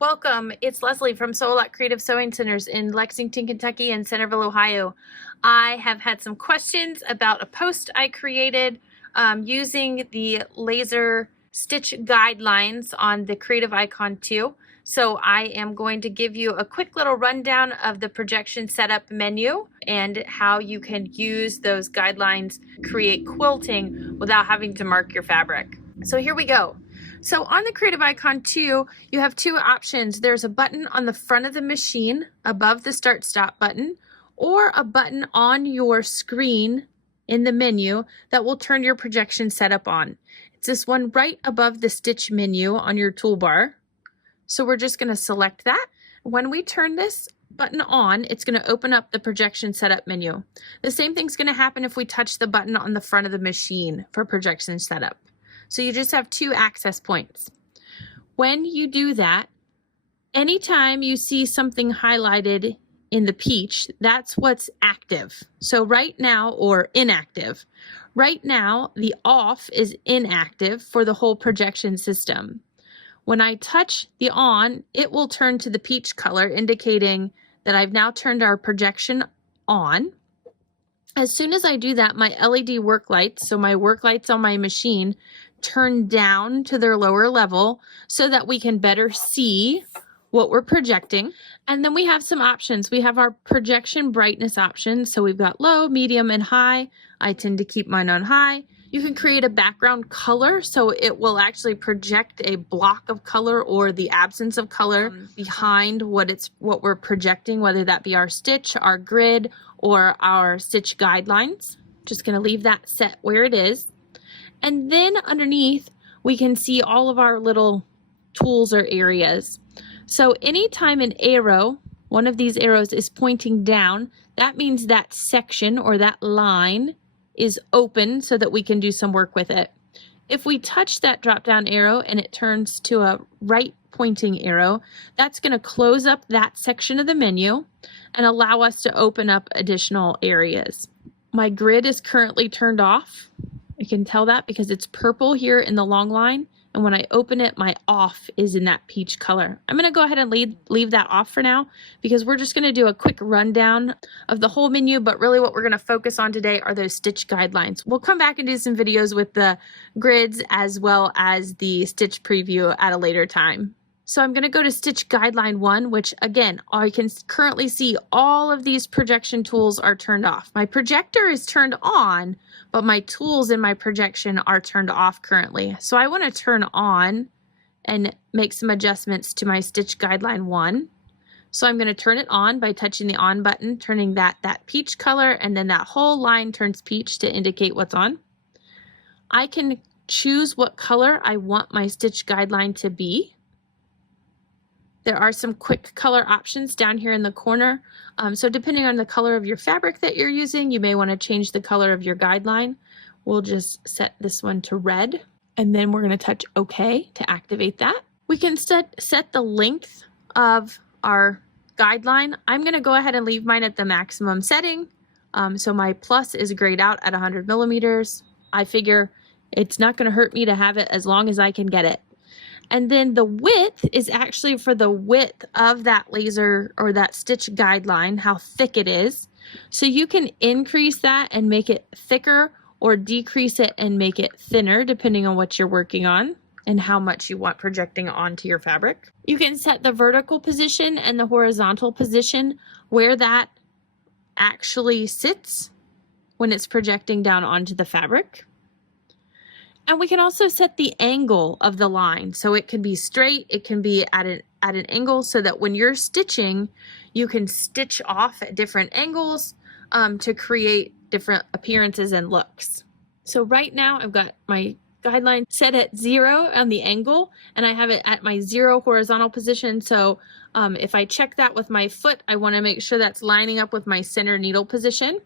Welcome, it's Leslie from Sew-A-Lot Creative Sewing Centers in Lexington, Kentucky and Centerville, Ohio. I have had some questions about a post I created using the laser stitch guidelines on the Creative Icon 2. So I am going to give you a quick little rundown of the projection setup menu and how you can use those guidelines to create quilting without having to mark your fabric. So here we go. So on the Creative Icon 2, you have two options. There's a button on the front of the machine above the Start Stop button, or a button on your screen in the menu that will turn your projection setup on. It's this one right above the stitch menu on your toolbar. So we're just going to select that. When we turn this button on, it's going to open up the projection setup menu. The same thing's going to happen if we touch the button on the front of the machine for projection setup. So you just have two access points. When you do that, anytime you see something highlighted in the peach, that's what's active. So right now, or inactive. Right now, the off is inactive for the whole projection system. When I touch the on, it will turn to the peach color, indicating that I've now turned our projection on. As soon as I do that, my LED work lights, so my work lights on my machine, turn down to their lower level so that we can better see what we're projecting. And then we have some options. We have our projection brightness options. So we've got low, medium, and high. I tend to keep mine on high. You can create a background color, so it will actually project a block of color or the absence of color behind what we're projecting, whether that be our stitch, our grid, or our stitch guidelines. Just gonna leave that set where it is. And then underneath, we can see all of our little tools or areas. So anytime an arrow, one of these arrows is pointing down, that means that section or that line is open so that we can do some work with it. If we touch that drop down arrow and it turns to a right pointing arrow, that's going to close up that section of the menu and allow us to open up additional areas. My grid is currently turned off. I can tell that because it's purple here in the long line, and when I open it, my off is in that peach color. I'm going to go ahead and leave that off for now because we're just going to do a quick rundown of the whole menu, but really what we're going to focus on today are those stitch guidelines. We'll come back and do some videos with the grids as well as the stitch preview at a later time. So I'm going to go to Stitch Guideline 1, which again, I can currently see all of these projection tools are turned off. My projector is turned on, but my tools in my projection are turned off currently. So I want to turn on and make some adjustments to my Stitch Guideline 1. So I'm going to turn it on by touching the on button, turning that peach color, and then that whole line turns peach to indicate what's on. I can choose what color I want my Stitch Guideline to be. There are some quick color options down here in the corner. So depending on the color of your fabric that you're using, you may want to change the color of your guideline. We'll just set this one to red, and then we're going to touch OK to activate that. We can set the length of our guideline. I'm going to go ahead and leave mine at the maximum setting. So my plus is grayed out at 100 millimeters. I figure it's not going to hurt me to have it as long as I can get it. And then the width is actually for the width of that laser or that stitch guideline, how thick it is. So you can increase that and make it thicker, or decrease it and make it thinner, depending on what you're working on and how much you want projecting onto your fabric. You can set the vertical position and the horizontal position where that actually sits when it's projecting down onto the fabric. And we can also set the angle of the line. So it can be straight, it can be at an angle, so that when you're stitching, you can stitch off at different angles to create different appearances and looks. So right now I've got my guideline set at 0 on the angle, and I have it at my 0 horizontal position. So if I check that with my foot, I want to make sure that's lining up with my center needle position.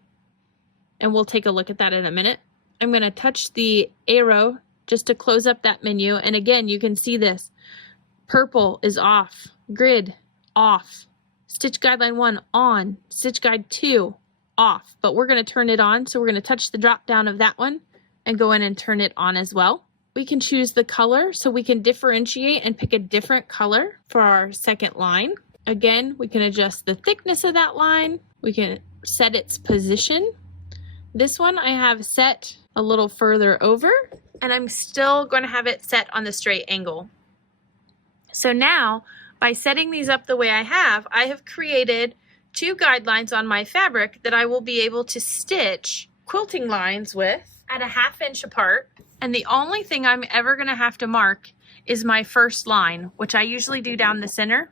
And we'll take a look at that in a minute. I'm going to touch the arrow just to close up that menu. And again, you can see this. Purple is off, grid off, Stitch Guideline 1 on, Stitch Guide 2 off. But we're going to turn it on. So we're going to touch the drop down of that one and go in and turn it on as well. we can choose the color, so we can differentiate and pick a different color for our second line. Again, we can adjust the thickness of that line. We can set its position. This one I have set a little further over, and I'm still going to have it set on the straight angle. So now, by setting these up the way I have created 2 guidelines on my fabric that I will be able to stitch quilting lines with at a 1/2 inch apart. And the only thing I'm ever going to have to mark is my first line, which I usually do down the center.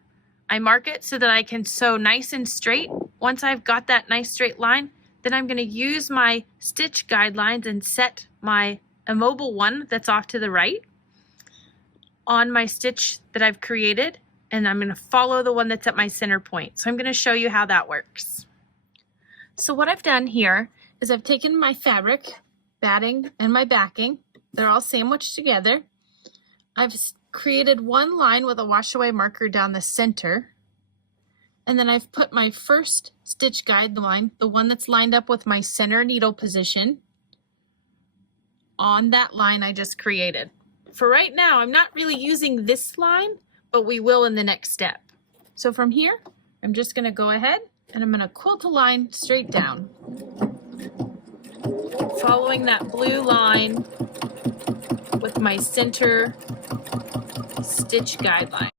I mark it so that I can sew nice and straight. Once I've got that nice straight line, then I'm going to use my stitch guidelines and set my immobile one that's off to the right on my stitch that I've created, and I'm going to follow the one that's at my center point. So I'm going to show you how that works. So what I've done here is I've taken my fabric, batting, and my backing. They're all sandwiched together. I've created one line with a wash away marker down the center, and then I've put my first stitch guideline, the one that's lined up with my center needle position, on that line I just created. For right now, I'm not really using this line, but we will in the next step. So from here, I'm just going to go ahead and I'm going to quilt a line straight down, following that blue line with my center stitch guideline.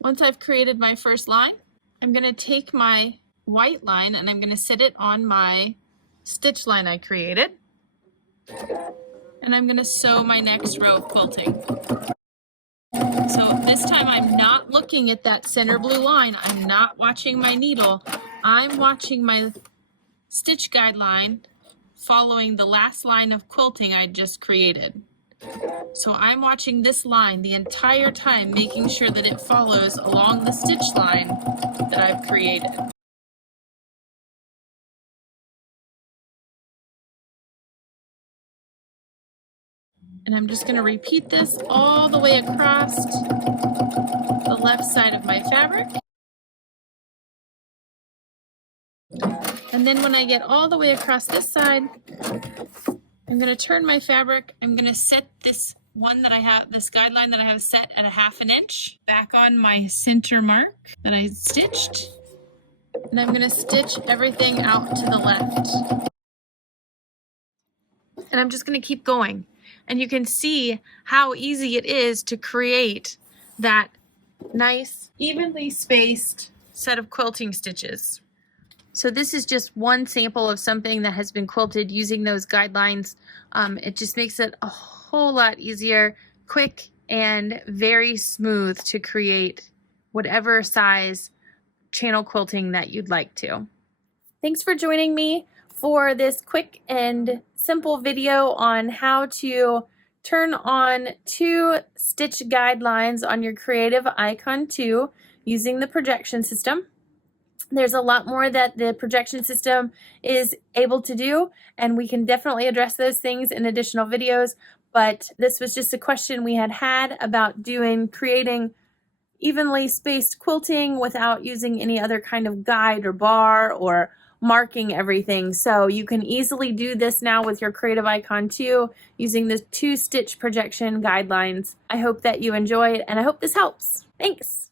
Once I've created my first line, I'm going to take my white line and I'm going to set it on my stitch line I created. And I'm going to sew my next row of quilting. So this time I'm not looking at that center blue line. I'm not watching my needle. I'm watching my stitch guideline following the last line of quilting I just created. So I'm watching this line the entire time, making sure that it follows along the stitch line that I've created. And I'm just going to repeat this all the way across the left side of my fabric. And then when I get all the way across this side, I'm going to turn my fabric. I'm going to set this one that I have, this guideline that I have set at a 1/2 inch back on my center mark that I stitched. And I'm going to stitch everything out to the left. And I'm just going to keep going. And you can see how easy it is to create that nice, evenly spaced set of quilting stitches. So this is just one sample of something that has been quilted using those guidelines. It just makes it a whole lot easier, quick, and very smooth to create whatever size channel quilting that you'd like to. Thanks for joining me for this quick and simple video on how to turn on 2 stitch guidelines on your Creative Icon 2 using the projection system. There's a lot more that the projection system is able to do, and we can definitely address those things in additional videos, but this was just a question we had about creating evenly spaced quilting without using any other kind of guide or bar or marking everything. So you can easily do this now with your Creative Icon 2 using the 2 stitch projection guidelines. I hope that you enjoyed, and I hope this helps. Thanks.